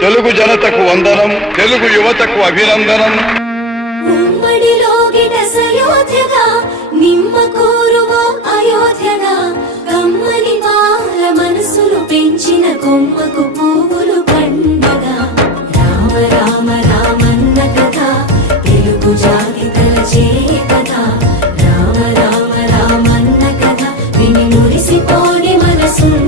తెలుగు జనతకు వందనం తెలుగు యువతకు అభినందనం. సయోధ్యగా మనసులు పెంచిన కొమ్మకు పువ్వులు పండుగ. రామ రామ రామన్న కథ తెలుగు జాగితల తలచే కథ రామ రామ రామన్న కథ విని మురిసిపోని మనసుంటదా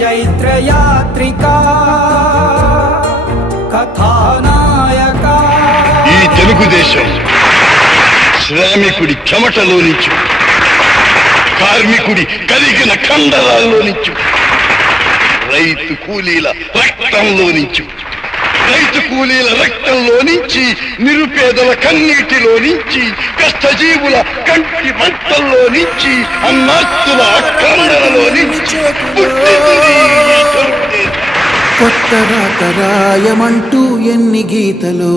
చైత్రయాత్రికా కథానాయక. ఈ తెలుగుదేశం శ్రామికుడి చెమటలో నుంచి కార్మికుడి కలిగిన కండరాల్లో నుంచి రైతు కూలీల రక్తంలో నుంచి రైతు కూలీల రక్తంలో నుంచి నిరుపేదల కన్నీటిలో నుంచి కష్టజీవుల కంటి మంటల్లో నుంచి అన్నాస్తుల అక్కడలో నుంచి కొత్త రాతరాయమంటూ ఎన్ని గీతలో?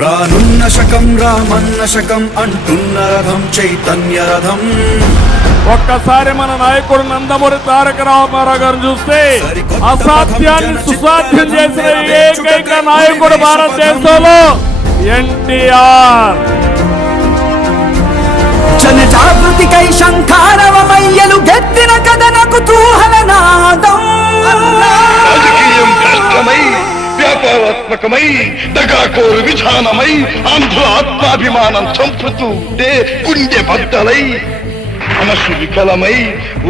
రానున్న శకం రామన్న శకం అంటున్న రథం చైతన్య రథం. ఒక్కసారి మన నాయకుడు నందమూరి తారక రామారావు గారు చూస్తే అసాధ్యాన్ని సుసాధ్యం చేసిన ఏకైక నాయకుడు భారతదేశంలో ఎన్టీఆర్. జన జాగృతికై శంఖారవమయ్యలు గెత్తిన సర్వాత్మకమై దగాకోరు విధానమై ఆంధ్ర ఆత్మాభిమానం చంపుతూ ఉంటే గుండె బద్దలై మనసు వికలమై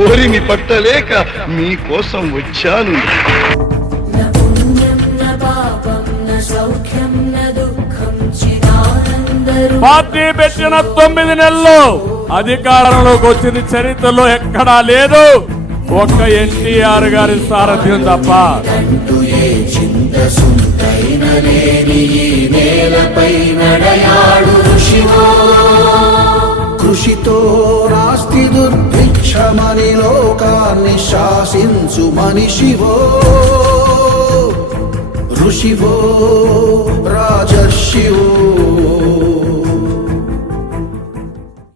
ఓరిని పట్టలేక మీకోసం వచ్చాను. పార్టీ పెట్టిన తొమ్మిది నెలలు అధికారంలోకి వచ్చింది చరిత్రలో ఎక్కడా లేదు. ఒక్క ఎన్టీఆర్ గారి సారథ్యం తప్ప. కృషితో రాస్తి దుర్భిక్షమని లోకాన్ని శాసించు మనిషివో. ఋషివో రాజర్షివో.